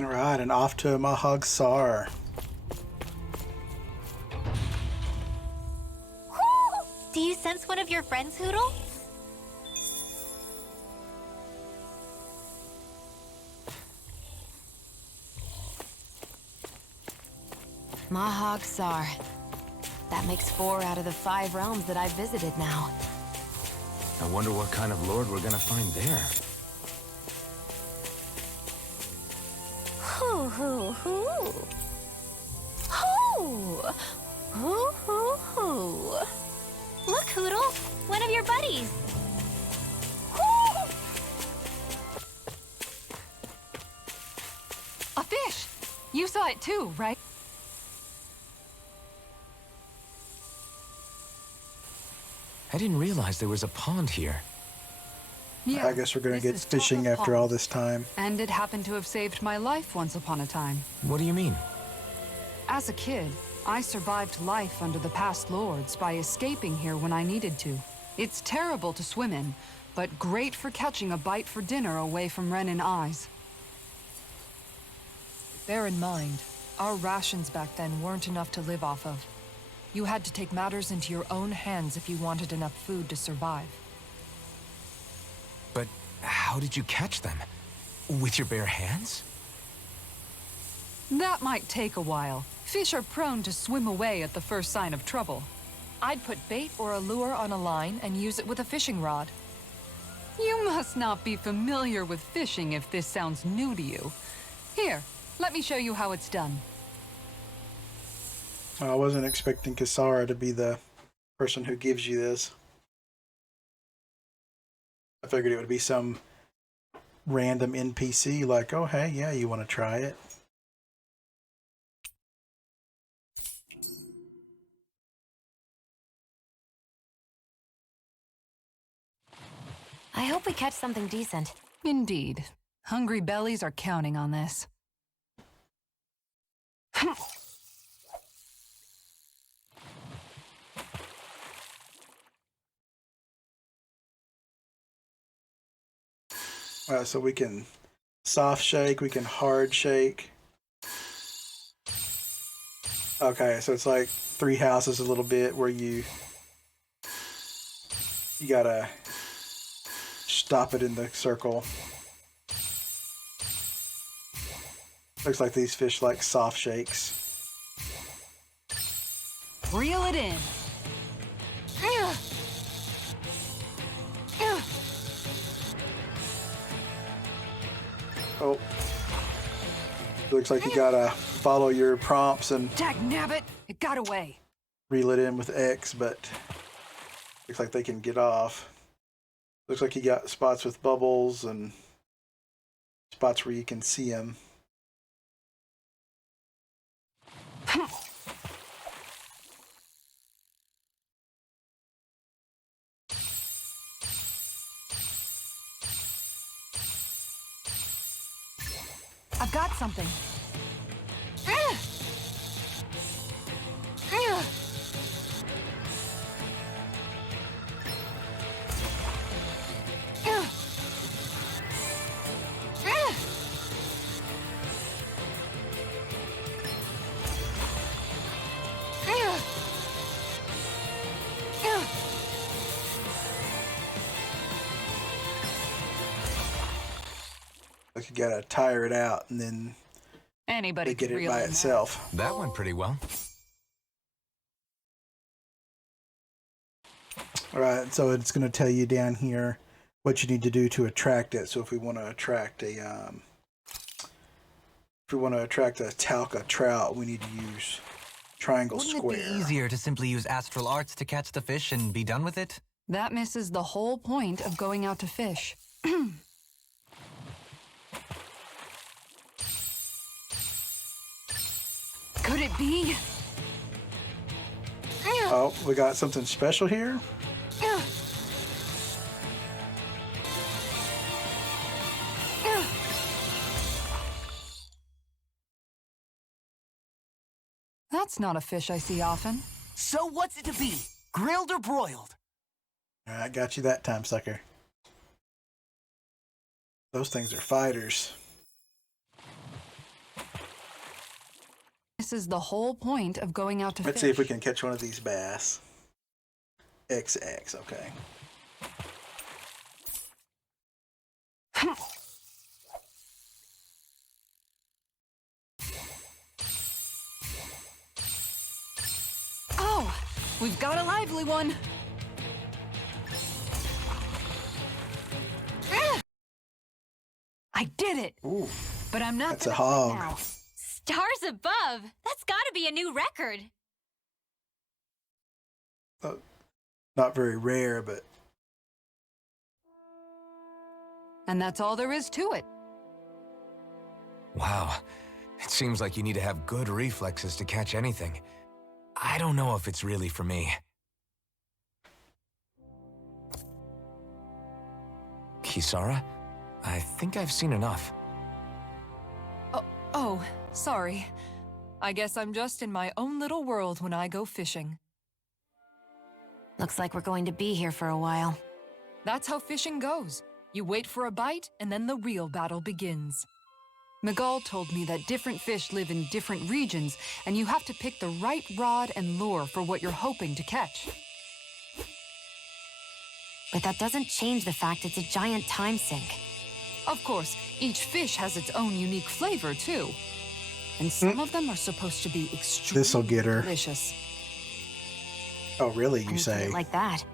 Alright, and off to Mahag Saar. Do you sense one of your friends, Hoodle? Mahag Saar. That makes 4 out of the 5 realms that I've visited now. I wonder what kind of lord we're gonna find there. Hoo hoo hoo. Hoo! Hoo hoo hoo. Look, Hoodle, one of your buddies. Hoo! A fish! You saw it too, right? I didn't realize there was a pond here. Yeah. I guess we're gonna this get is fishing Tucker after all Pond. this time. And it happened to have saved my life once upon a time. What do you mean? As a kid, I survived life under the past lords by escaping here when I needed to. It's terrible to swim in, but great for catching a bite for dinner away from Renin eyes. Bear in mind, our rations back then weren't enough to live off of. You had to take matters into your own hands if you wanted enough food to survive. But how did you catch them? With your bare hands? That might take a while. Fish are prone to swim away at the first sign of trouble. I'd put bait or a lure on a line and use it with a fishing rod. You must not be familiar with fishing if this sounds new to you. Here, let me show you how it's done. I wasn't expecting Kasara to be the person who gives you this. I figured it would be some random NPC like, oh hey, yeah, you want to try it? I hope we catch something decent. Indeed. Hungry bellies are counting on this. So we can soft shake, we can hard shake. Okay, so it's like 3 houses a little bit where you gotta stop it in the circle. Looks like these fish like soft shakes. Reel it in. Oh. Looks like you gotta follow your prompts and Dagnabbit! It got away. reel it in with X, but looks like they can get off. Looks like you got spots with bubbles and spots where you can see them. I've got something. Like you gotta tire it out and then Anybody they get could it reel by in that. itself. That went pretty well. Alright, so it's gonna tell you down here what you need to do to attract it. So if we want to attract a Talca trout, we need to use triangle Wouldn't square. it be easier to simply use astral arts to catch the fish and be done with it? That misses the whole point of going out to fish. Could it be? Oh, we got something special here? That's not a fish I see often. So what's it to be? Grilled or broiled? All right, got you that time, sucker. Those things are fighters. This is the whole point of going out to Let's fish. see if we can catch one of these bass. XX, okay. Oh, we've got a lively one. Ah! I did it. Ooh, But I'm not that's a gonna quit hog. now. Stars above! That's gotta be a new record. Not very rare, but And that's all there is to it. Wow. It seems like you need to have good reflexes to catch anything. I don't know if it's really for me. Kisara? I think I've seen enough. Oh, sorry. I guess I'm just in my own little world when I go fishing. Looks like we're going to be here for a while. That's how fishing goes. You wait for a bite, and then the real battle begins. Miguel told me that different fish live in different regions, and you have to pick the right rod and lure for what you're hoping to catch. But that doesn't change the fact it's a giant time sink. Of course, each fish has its own unique flavor, too. And some of them are supposed to be This'll extremely get her. delicious. oh, really? When You put say? it like that.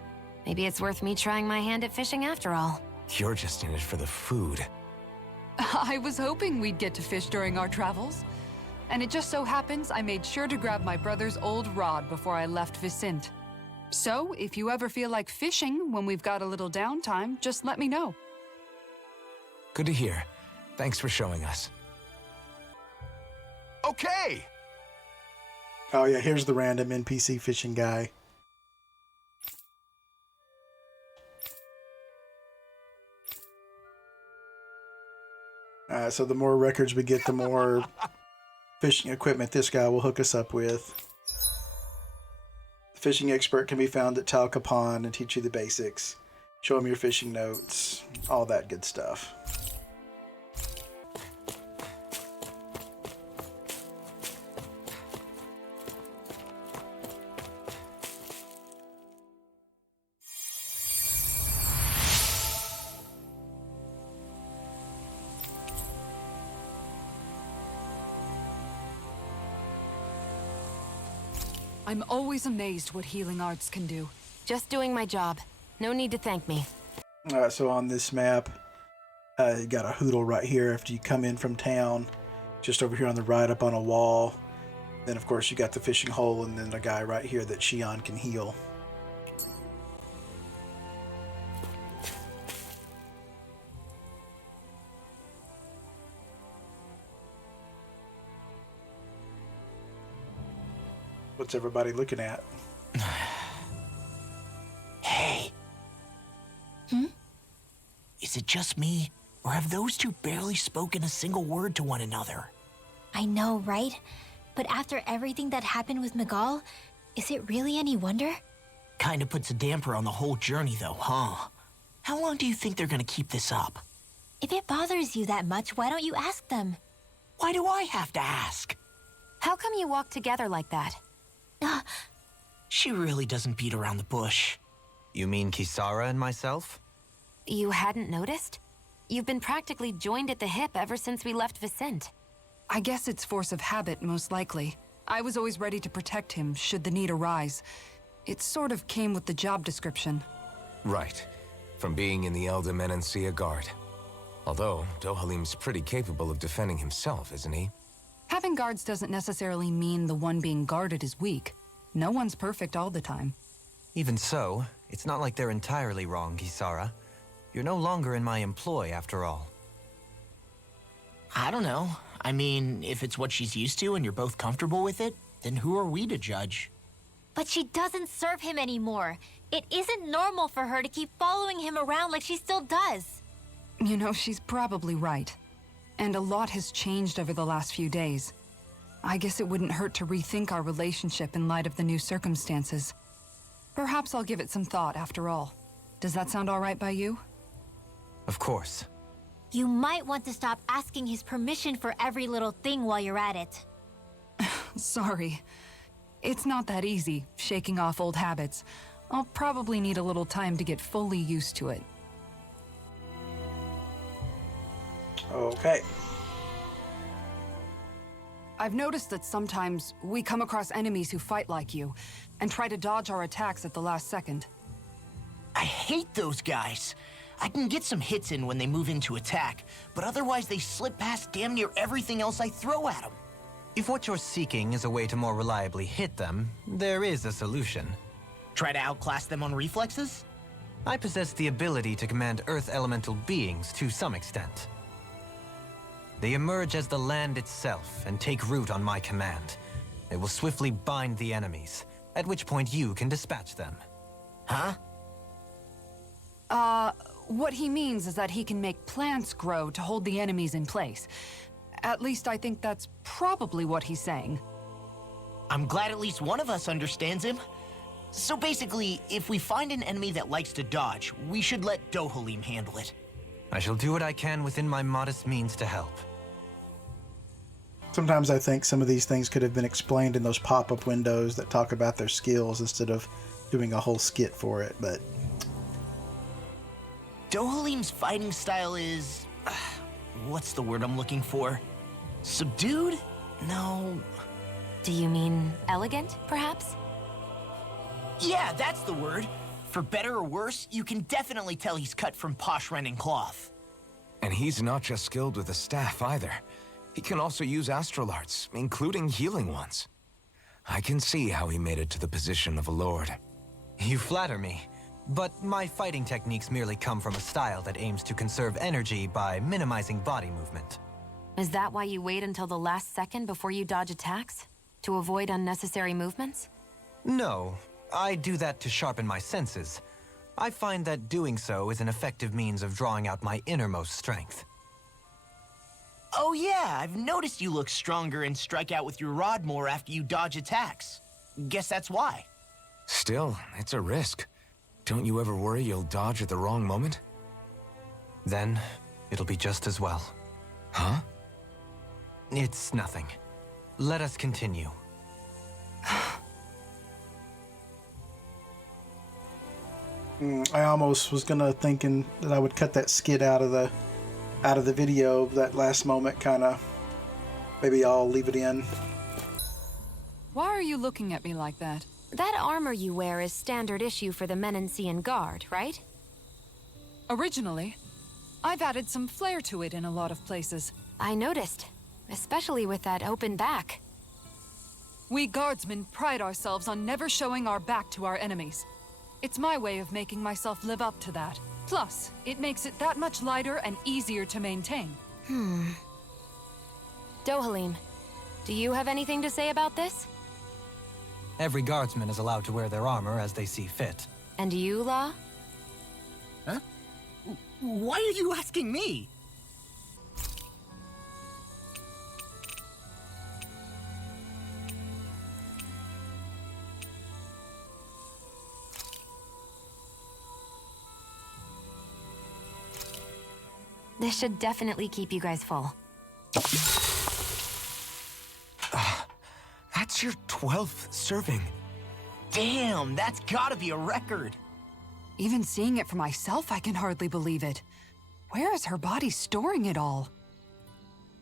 Maybe it's worth me trying my hand at fishing after all. You're just in it for the food. I was hoping we'd get to fish during our travels. And it just so happens I made sure to grab my brother's old rod before I left Vicente. So, if you ever feel like fishing when we've got a little downtime, just let me know. Good to hear. Thanks for showing us. Okay! Oh yeah, here's the random NPC fishing guy. So the more records we get, the more fishing equipment this guy will hook us up with. The fishing expert can be found at Talcapan and teach you the basics. Show him your fishing notes, all that good stuff. I'm always amazed what healing arts can do. Just doing my job. No need to thank me. So on this map, you got a hoodle right here after you come in from town. Just over here on the right up on a wall. Then of course you got the fishing hole and then a guy right here that Shion can heal. What's everybody looking at? Hey. Is it just me, or have those two barely spoken a single word to one another? I know, right? But after everything that happened with Miguel, is it really any wonder? Kinda puts a damper on the whole journey, though, huh? How long do you think they're gonna keep this up? If it bothers you that much, why don't you ask them? Why do I have to ask? How come you walk together like that? She really doesn't beat around the bush. You mean Kisara and myself? You hadn't noticed? You've been practically joined at the hip ever since we left Vicente. I guess it's force of habit, most likely. I was always ready to protect him, should the need arise. It sort of came with the job description. Right. From being in the Elder Menancia Guard. Although, Dohalim's pretty capable of defending himself, isn't he? Having guards doesn't necessarily mean the one being guarded is weak. No one's perfect all the time. Even so, it's not like they're entirely wrong, Kisara. You're no longer in my employ, after all. I don't know. I mean, if it's what she's used to and you're both comfortable with it, then who are we to judge? But she doesn't serve him anymore. It isn't normal for her to keep following him around like she still does. You know, she's probably right. And a lot has changed over the last few days. I guess it wouldn't hurt to rethink our relationship in light of the new circumstances. Perhaps I'll give it some thought after all. Does that sound all right by you? Of course. You might want to stop asking his permission for every little thing while you're at it. Sorry. It's not that easy, shaking off old habits. I'll probably need a little time to get fully used to it. Okay. I've noticed that sometimes we come across enemies who fight like you, and try to dodge our attacks at the last second. I hate those guys. I can get some hits in when they move into attack, but otherwise they slip past damn near everything else I throw at them. If what you're seeking is a way to more reliably hit them, there is a solution. Try to outclass them on reflexes? I possess the ability to command Earth elemental beings to some extent. They emerge as the land itself and take root on my command. They will swiftly bind the enemies, at which point you can dispatch them. Huh? What he means is that he can make plants grow to hold the enemies in place. At least I think that's probably what he's saying. I'm glad at least one of us understands him. So basically, if we find an enemy that likes to dodge, we should let Dohalim handle it. I shall do what I can within my modest means to help. Sometimes I think some of these things could have been explained in those pop-up windows that talk about their skills instead of doing a whole skit for it, but... Dohalim's fighting style is... what's the word I'm looking for? Subdued? No... Do you mean elegant, perhaps? Yeah, that's the word. For better or worse, you can definitely tell he's cut from posh Renin cloth. And he's not just skilled with the staff either. He can also use astral arts, including healing ones. I can see how he made it to the position of a lord. You flatter me, but my fighting techniques merely come from a style that aims to conserve energy by minimizing body movement. Is that why you wait until the last second before you dodge attacks? To avoid unnecessary movements? No, I do that to sharpen my senses. I find that doing so is an effective means of drawing out my innermost strength. Oh yeah, I've noticed you look stronger and strike out with your rod more after you dodge attacks. Guess that's why. Still, it's a risk. Don't you ever worry you'll dodge at the wrong moment? Then, it'll be just as well. Huh? It's nothing. Let us continue. I almost was thinking that I would cut that skit out of the video, that last moment kind of. Maybe I'll leave it in. Why are you looking at me like that? That armor you wear is standard issue for the Menancian Guard, right? Originally, I've added some flair to it in a lot of places. I noticed, especially with that open back. We guardsmen pride ourselves on never showing our back to our enemies. It's my way of making myself live up to that. Plus, it makes it that much lighter and easier to maintain. Dohalim, do you have anything to say about this? Every guardsman is allowed to wear their armor as they see fit. And you, La? Huh? Why are you asking me? This should definitely keep you guys full. That's your 12th serving. Damn, that's gotta be a record. Even seeing it for myself, I can hardly believe it. Where is her body storing it all?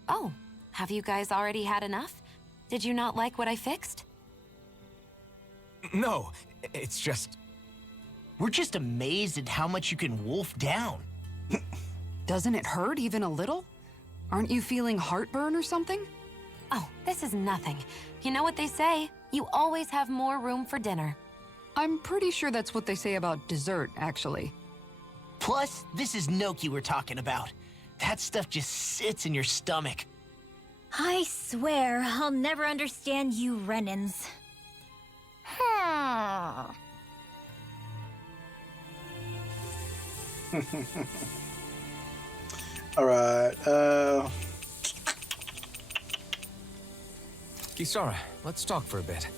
Oh, have you guys already had enough? Did you not like what I fixed? No, it's just... We're just amazed at how much you can wolf down. Doesn't it hurt even a little? Aren't you feeling heartburn or something? Oh, this is nothing. You know what they say? You always have more room for dinner. I'm pretty sure that's what they say about dessert, actually. Plus, this is Noki we're talking about. That stuff just sits in your stomach. I swear I'll never understand you Renins. All right. Kisara, let's talk for a bit.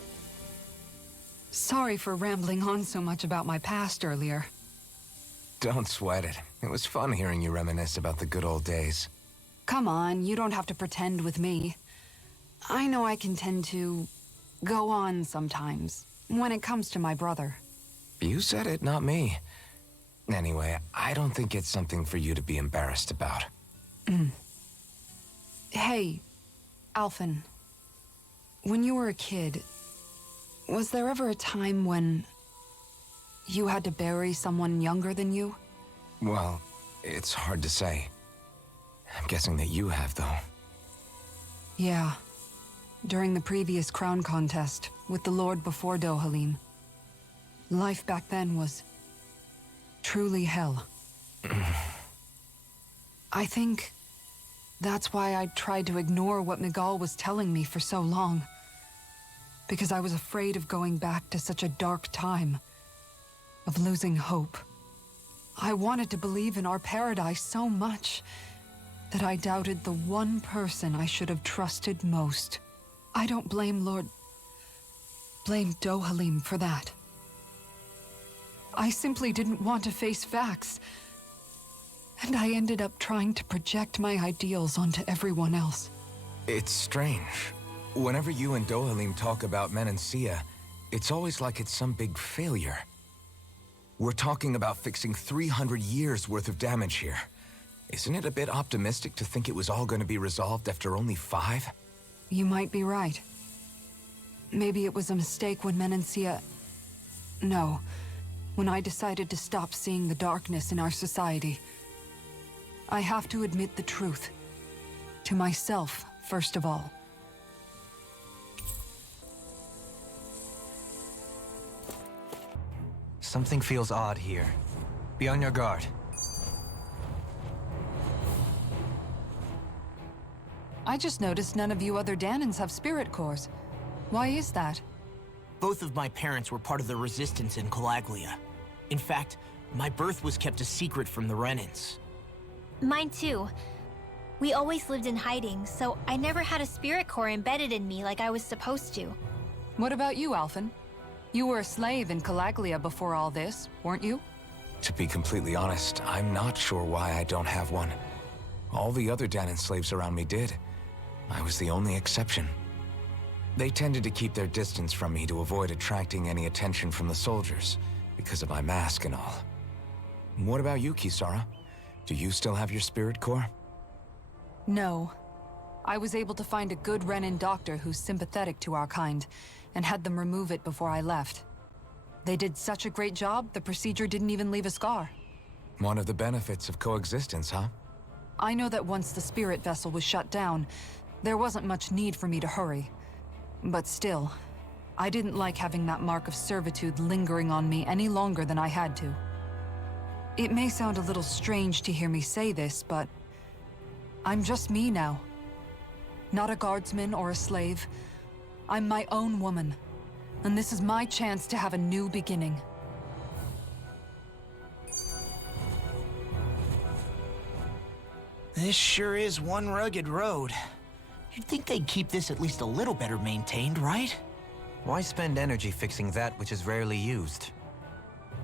Sorry for rambling on so much about my past earlier. Don't sweat it. It was fun hearing you reminisce about the good old days. Come on, you don't have to pretend with me. I know I can tend to go on sometimes when it comes to my brother. You said it, not me. Anyway, I don't think it's something for you to be embarrassed about. Hey, Alphen. When you were a kid, was there ever a time when you had to bury someone younger than you? Well, it's hard to say. I'm guessing that you have, though. Yeah. During the previous crown contest, with the Lord before Dohalim. Life back then was truly hell. I think that's why I tried to ignore what Miguel was telling me for so long. Because I was afraid of going back to such a dark time. Of losing hope. I wanted to believe in our paradise so much that I doubted the one person I should have trusted most. I don't blame blame Dohalim for that. I simply didn't want to face facts. And I ended up trying to project my ideals onto everyone else. It's strange. Whenever you and Dohalim talk about Menancia, it's always like it's some big failure. We're talking about fixing 300 years worth of damage here. Isn't it a bit optimistic to think it was all going to be resolved after only 5? You might be right. Maybe it was a mistake when Menancia... No. When I decided to stop seeing the darkness in our society. I have to admit the truth. To myself, first of all. Something feels odd here. Be on your guard. I just noticed none of you other Danans have spirit cores. Why is that? Both of my parents were part of the resistance in Calaglia. In fact, my birth was kept a secret from the Renans. Mine too. We always lived in hiding, so I never had a spirit core embedded in me like I was supposed to. What about you, Alphen? You were a slave in Calaglia before all this, weren't you? To be completely honest, I'm not sure why I don't have one. All the other Danan slaves around me did. I was the only exception. They tended to keep their distance from me to avoid attracting any attention from the soldiers, because of my mask and all. What about you, Kisara? Do you still have your spirit core? No. I was able to find a good Renan doctor who's sympathetic to our kind, and had them remove it before I left. They did such a great job, the procedure didn't even leave a scar. One of the benefits of coexistence, huh? I know that once the spirit vessel was shut down, there wasn't much need for me to hurry. But still, I didn't like having that mark of servitude lingering on me any longer than I had to. It may sound a little strange to hear me say this, but I'm just me now. Not a guardsman or a slave. I'm my own woman, and this is my chance to have a new beginning. This sure is one rugged road. You'd think they'd keep this at least a little better maintained, right? Why spend energy fixing that which is rarely used?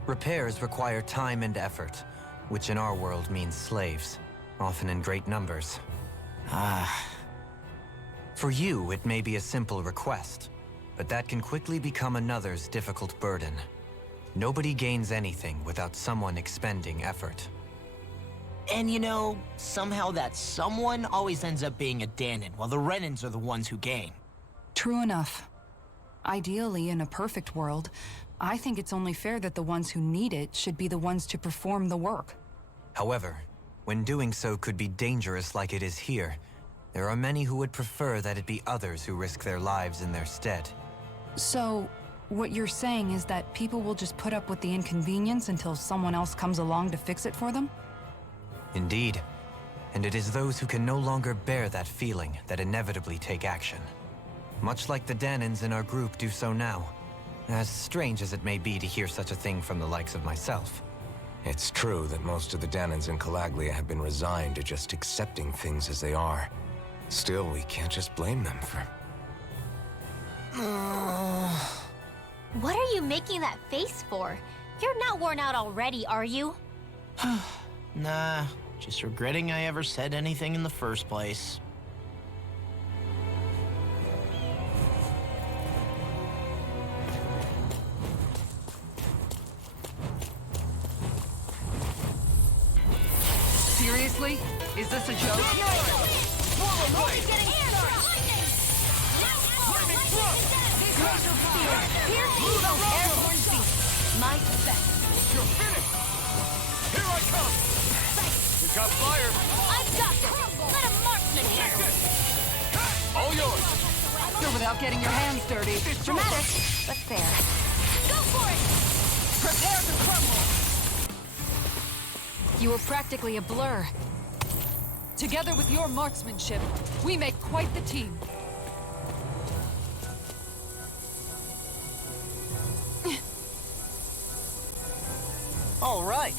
Repairs require time and effort, which in our world means slaves, often in great numbers. For you, it may be a simple request, but that can quickly become another's difficult burden. Nobody gains anything without someone expending effort. And you know, somehow that someone always ends up being a Danan, while the Renans are the ones who gain. True enough. Ideally, in a perfect world, I think it's only fair that the ones who need it should be the ones to perform the work. However, when doing so could be dangerous like it is here, there are many who would prefer that it be others who risk their lives in their stead. So, what you're saying is that people will just put up with the inconvenience until someone else comes along to fix it for them? Indeed. And it is those who can no longer bear that feeling that inevitably take action. Much like the Danans in our group do so now. As strange as it may be to hear such a thing from the likes of myself. It's true that most of the Danans in Calaglia have been resigned to just accepting things as they are. Still, we can't just blame them for... What are you making that face for? You're not worn out already, are you? Nah, just regretting I ever said anything in the first place. Seriously? Is this a joke? My best. You're finished! Here I come! You got fire! I've got this. Let a marksman handle it. All yours! So without getting your hands dirty. Dramatic, but fair. Go for it! Prepare to crumble! You were practically a blur. Together with your marksmanship, we make quite the team. All right.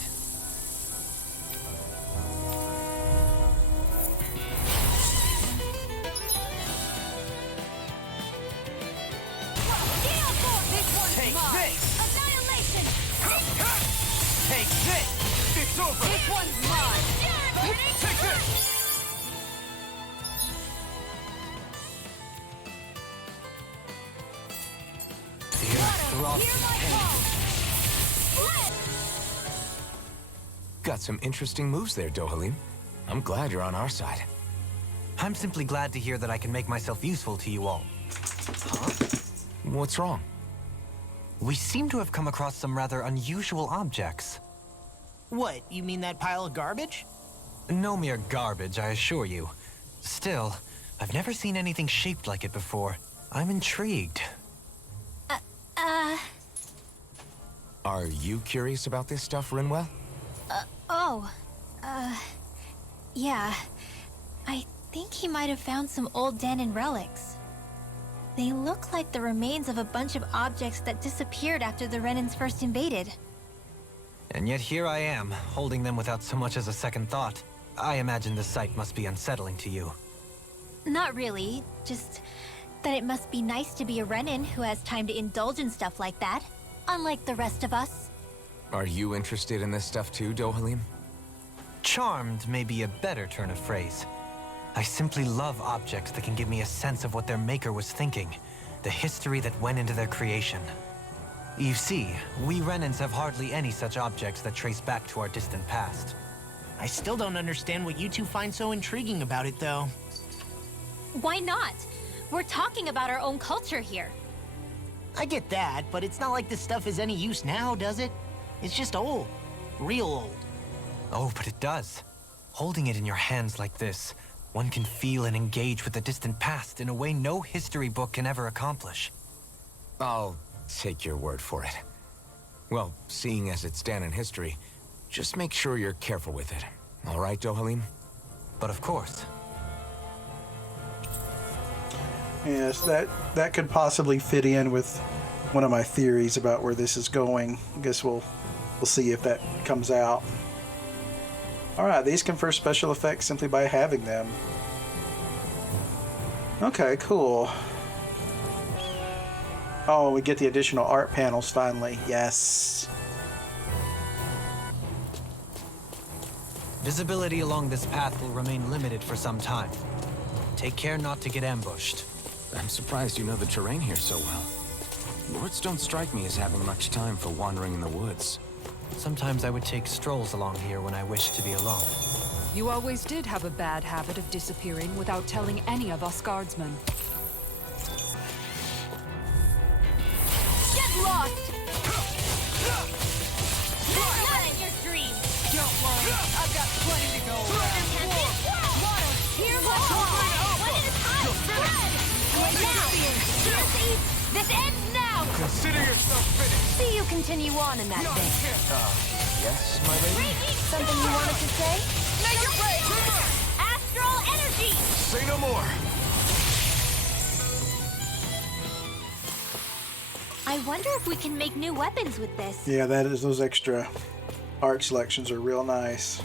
Take this! Annihilation! Take this! It's over! This one's mine! Take this! The earth throbs in pain. Got some interesting moves there, Dohalim. I'm glad you're on our side. I'm simply glad to hear that I can make myself useful to you all. What's wrong? We seem to have come across some rather unusual objects. What, you mean that pile of garbage? No mere garbage, I assure you. Still, I've never seen anything shaped like it before. I'm intrigued. Are you curious about this stuff, Rinwell? Yeah. I think he might have found some old Danon relics. They look like the remains of a bunch of objects that disappeared after the Renans first invaded. And yet here I am, holding them without so much as a second thought. I imagine the sight must be unsettling to you. Not really, just that it must be nice to be a Renan who has time to indulge in stuff like that, unlike the rest of us. Are you interested in this stuff too, Dohalim? Charmed may be a better turn of phrase. I simply love objects that can give me a sense of what their maker was thinking, the history that went into their creation. You see, we Renans have hardly any such objects that trace back to our distant past. I still don't understand what you two find so intriguing about it, though. Why not? We're talking about our own culture here. I get that, but it's not like this stuff is any use now, does it? It's just old. Real old. Oh, but it does. Holding it in your hands like this, one can feel and engage with the distant past in a way no history book can ever accomplish. I'll take your word for it. Well, seeing as it's Danon history, just make sure you're careful with it. All right, Dohalim? But of course. Yes, that could possibly fit in with one of my theories about where this is going. I guess we'll see if that comes out. Alright, these confer special effects simply by having them. Okay, cool. Oh, we get the additional art panels finally. Yes. Visibility along this path will remain limited for some time. Take care not to get ambushed. I'm surprised you know the terrain here so well. Lords don't strike me as having much time for wandering in the woods. Sometimes I would take strolls along here when I wished to be alone. You always did have a bad habit of disappearing without telling any of us guardsmen. Get lost! Not in your dreams! Don't worry, I've got plenty to go around. Water! Here we go! When it is hot, spread! Now! This ends now! Consider yourself finished! See you continue on in that vein. Yes, my lady? Something you wanted to say? Make your break! Astral energy! Say no more! I wonder if we can make new weapons with this. Yeah, that is, those extra art selections are real nice.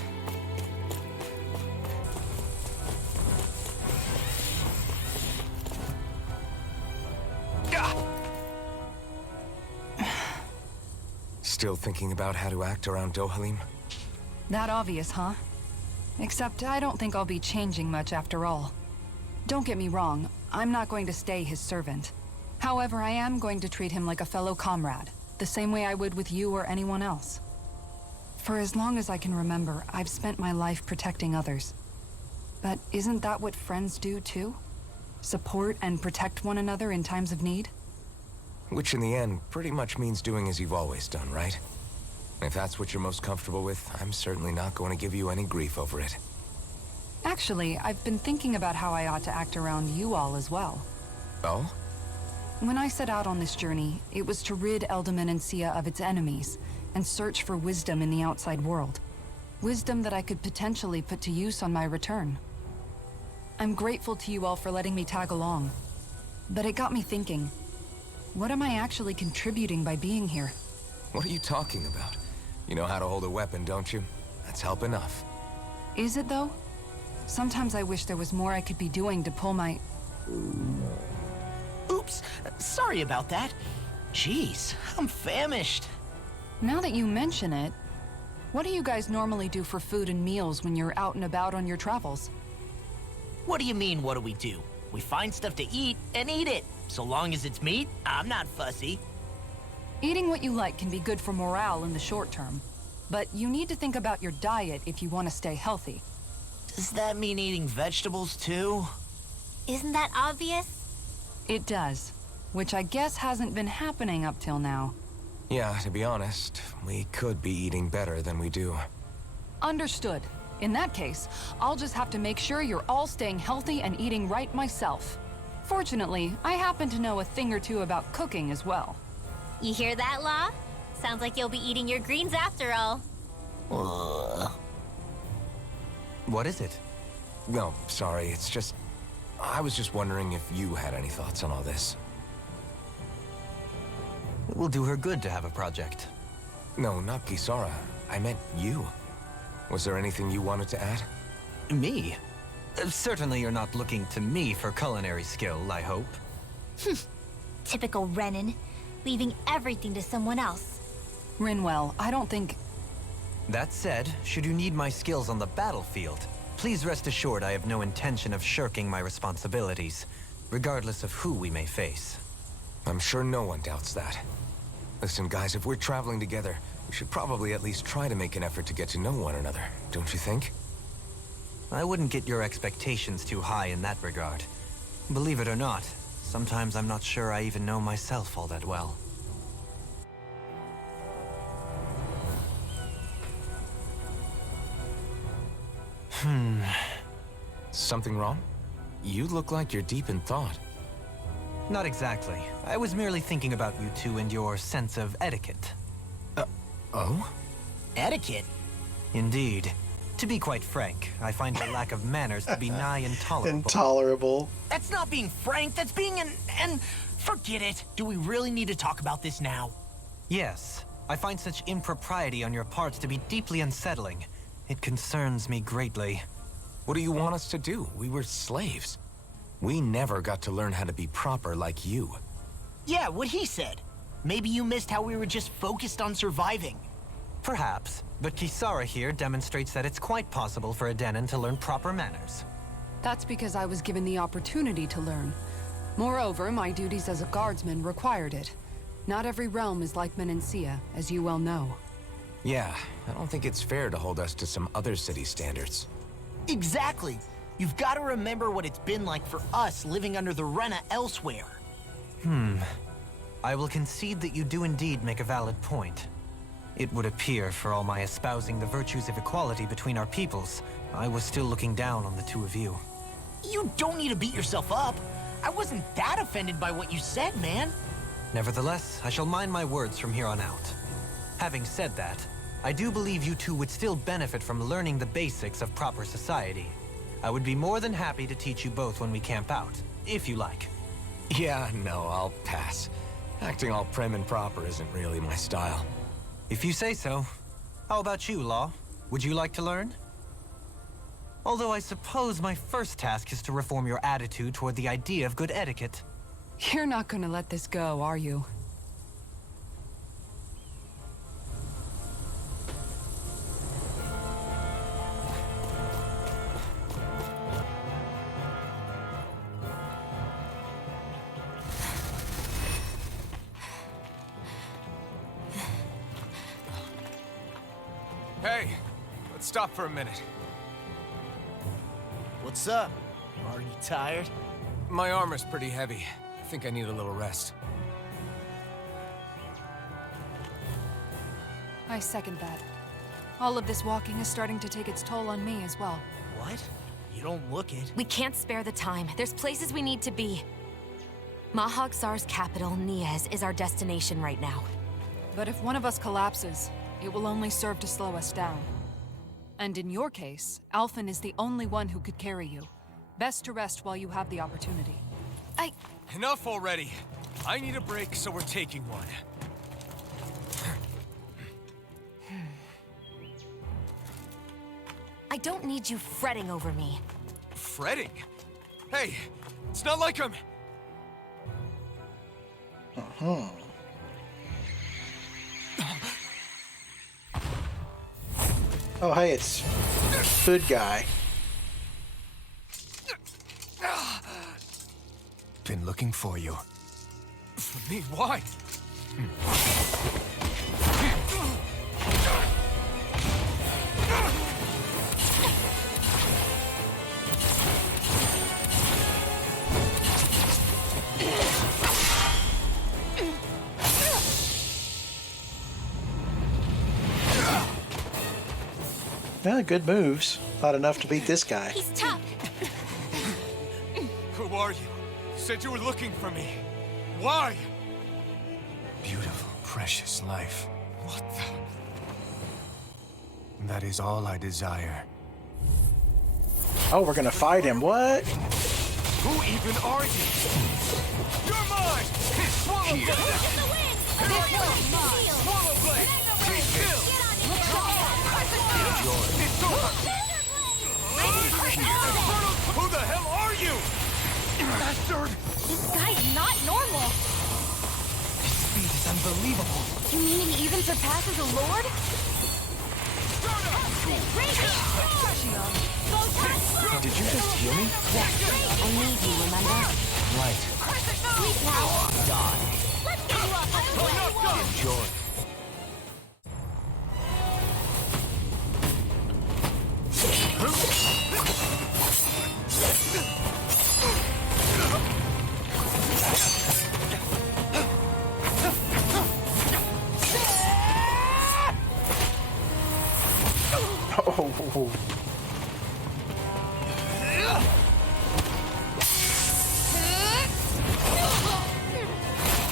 Still thinking about how to act around Dohalim? That obvious, huh? Except I don't think I'll be changing much after all. Don't get me wrong, I'm not going to stay his servant. However, I am going to treat him like a fellow comrade, the same way I would with you or anyone else. For as long as I can remember, I've spent my life protecting others. But isn't that what friends do too? Support and protect one another in times of need? Which in the end pretty much means doing as you've always done, right? If that's what you're most comfortable with, I'm certainly not going to give you any grief over it. Actually, I've been thinking about how I ought to act around you all as well. Oh? When I set out on this journey, it was to rid Eldaman and Sia of its enemies, and search for wisdom in the outside world. Wisdom that I could potentially put to use on my return. I'm grateful to you all for letting me tag along. But it got me thinking, what am I actually contributing by being here? What are you talking about? You know how to hold a weapon, don't you? That's help enough. Is it though? Sometimes I wish there was more I could be doing to pull my... Oops, sorry about that. Jeez, I'm famished. Now that you mention it, what do you guys normally do for food and meals when you're out and about on your travels? What do you mean, what do we do? We find stuff to eat and eat it. So long as it's meat, I'm not fussy. Eating what you like can be good for morale in the short term, but you need to think about your diet if you want to stay healthy. Does that mean eating vegetables too? Isn't that obvious? It does, which I guess hasn't been happening up till now. Yeah, to be honest, we could be eating better than we do. Understood. In that case, I'll just have to make sure you're all staying healthy and eating right myself. Fortunately, I happen to know a thing or two about cooking as well. You hear that, Law? Sounds like you'll be eating your greens after all. What is it? No, sorry, it's just... I was just wondering if you had any thoughts on all this. It will do her good to have a project. No, not Kisara. I meant you. Was there anything you wanted to add? Me? Certainly you're not looking to me for culinary skill, I hope. Typical Renan, leaving everything to someone else. Rinwell, I don't think... That said, should you need my skills on the battlefield, please rest assured I have no intention of shirking my responsibilities, regardless of who we may face. I'm sure no one doubts that. Listen, guys, if we're traveling together, we should probably at least try to make an effort to get to know one another, don't you think? I wouldn't get your expectations too high in that regard. Believe it or not, sometimes I'm not sure I even know myself all that well. Something wrong? You look like you're deep in thought. Not exactly. I was merely thinking about you two and your sense of etiquette. Oh? Etiquette? Indeed. To be quite frank, I find your lack of manners to be nigh intolerable. Intolerable. That's not being frank, that's being and forget it. Do we really need to talk about this now? Yes. I find such impropriety on your part to be deeply unsettling. It concerns me greatly. What do you want us to do? We were slaves. We never got to learn how to be proper like you. Yeah, what he said. Maybe you missed how we were just focused on surviving. Perhaps, but Kisara here demonstrates that it's quite possible for a Denon to learn proper manners. That's because I was given the opportunity to learn. Moreover, my duties as a guardsman required it. Not every realm is like Menancia, as you well know. Yeah, I don't think it's fair to hold us to some other city standards. Exactly. You've got to remember what it's been like for us living under the Rena elsewhere. I will concede that you do indeed make a valid point. It would appear, for all my espousing the virtues of equality between our peoples, I was still looking down on the two of you. You don't need to beat yourself up. I wasn't that offended by what you said, man. Nevertheless, I shall mind my words from here on out. Having said that, I do believe you two would still benefit from learning the basics of proper society. I would be more than happy to teach you both when we camp out, if you like. Yeah, no, I'll pass. Acting all prim and proper isn't really my style. If you say so. How about you, Law? Would you like to learn? Although I suppose my first task is to reform your attitude toward the idea of good etiquette. You're not gonna let this go, are you? Hey, let's stop for a minute. What's up? Are you tired? My armor's pretty heavy. I think I need a little rest. I second that. All of this walking is starting to take its toll on me as well. What? You don't look it. We can't spare the time. There's places we need to be. Mahag Saar's capital, Niez, is our destination right now. But if one of us collapses, it will only serve to slow us down. And in your case, Alphen is the only one who could carry you. Best to rest while you have the opportunity. Enough already! I need a break, so we're taking one. I don't need you fretting over me. Fretting? Hey, it's not like I'm... Oh, hey, it's Food Guy. Been looking for you. For me? Why? Yeah, good moves. Not enough to beat this guy. He's tough. Who are you? You said you were looking for me. Why? Beautiful, precious life. What the... That is all I desire. Oh, we're gonna fight him. What? Who even are you? You're mine! Swallow blade! Swallow blade! Take kill! Enjoy. It's over! Who the hell are you? Bastard! This guy's not normal. His speed is unbelievable. You mean he even surpasses a lord? Did you just heal me? I need you, remember? Right. Sleep now. Die. Let's get you up. Enjoy. Oh.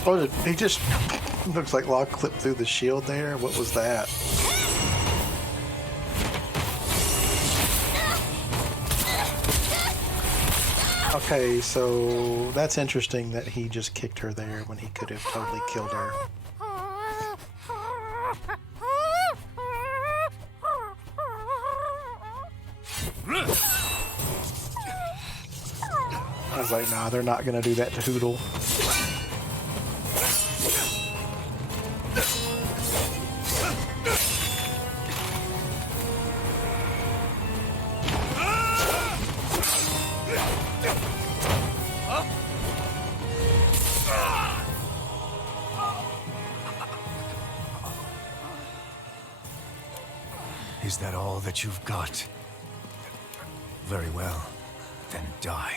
Oh, he just looks like Locke clipped through the shield there. What was that? Okay, so that's interesting that he just kicked her there when he could have totally killed her. I was like, nah, they're not gonna do that to Hootle. Is that all that you've got? Very well. Then die.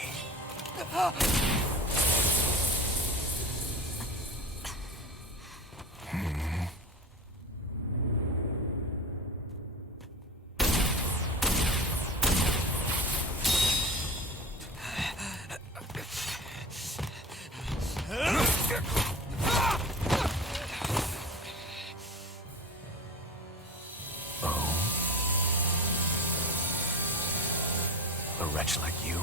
A wretch like you?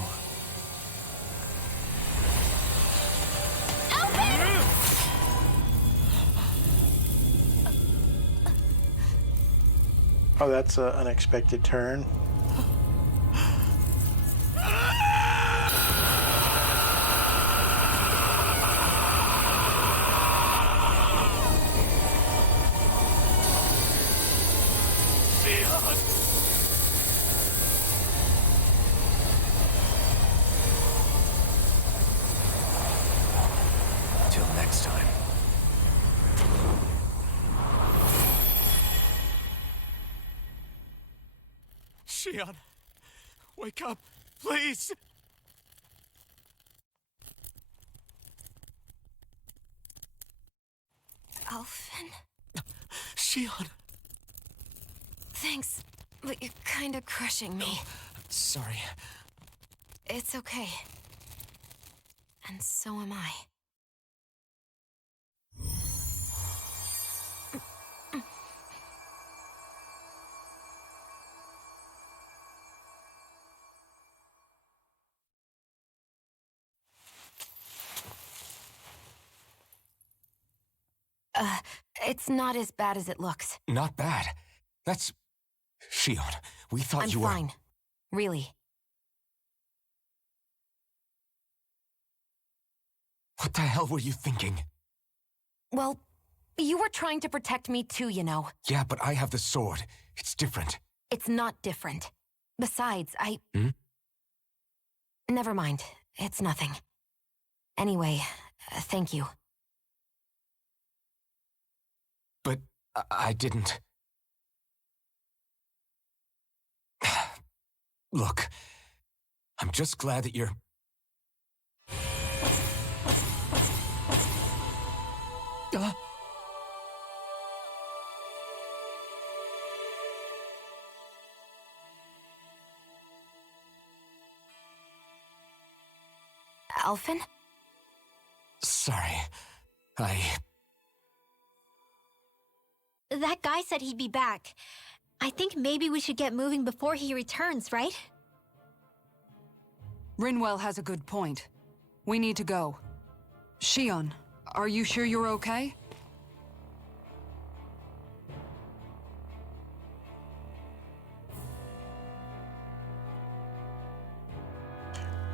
Oh, that's an unexpected turn. Till next time. Shion, wake up, please! Alphen? Shion! Thanks, but you're kinda crushing me. Sorry. It's okay. And so am I. It's not as bad as it looks. Not bad. That's... Shion, we thought I'm you were... fine. Really. What the hell were you thinking? Well, you were trying to protect me too, you know. Yeah, but I have the sword. It's different. It's not different. Besides, Hmm? Never mind. It's nothing. Anyway, thank you. But I didn't... Look, I'm just glad that you're... Alphen? Sorry. That guy said he'd be back. I think maybe we should get moving before he returns, right? Rinwell has a good point. We need to go. Shion, are you sure you're okay?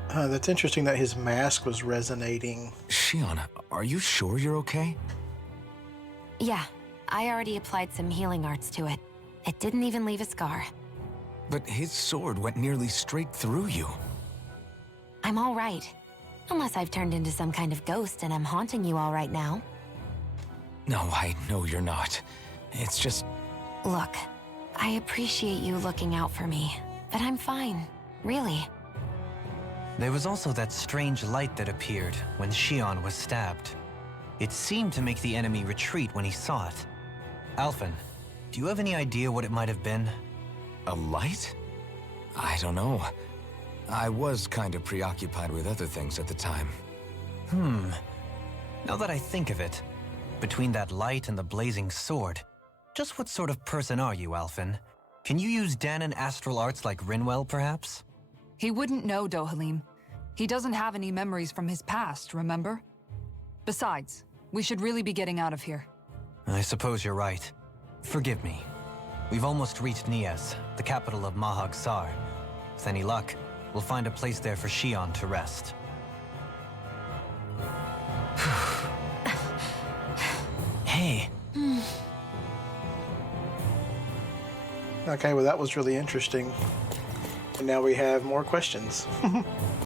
That's interesting that his mask was resonating. Shion, are you sure you're okay? Yeah, I already applied some healing arts to it. It didn't even leave a scar. But his sword went nearly straight through you. I'm all right. Unless I've turned into some kind of ghost and I'm haunting you all right now. No, I know you're not. It's just... Look, I appreciate you looking out for me, but I'm fine, really. There was also that strange light that appeared when Shion was stabbed. It seemed to make the enemy retreat when he saw it. Alphen, do you have any idea what it might have been? A light? I don't know. I was kind of preoccupied with other things at the time. Now that I think of it, between that light and the blazing sword, just what sort of person are you, Alphen? Can you use Danon astral arts like Rinwell, perhaps? He wouldn't know, Dohalim. He doesn't have any memories from his past, remember? Besides, we should really be getting out of here. I suppose you're right. Forgive me. We've almost reached Nias, the capital of Mahag Saar. With any luck, we'll find a place there for Shion to rest. Hey. Okay, well that was really interesting. And now we have more questions.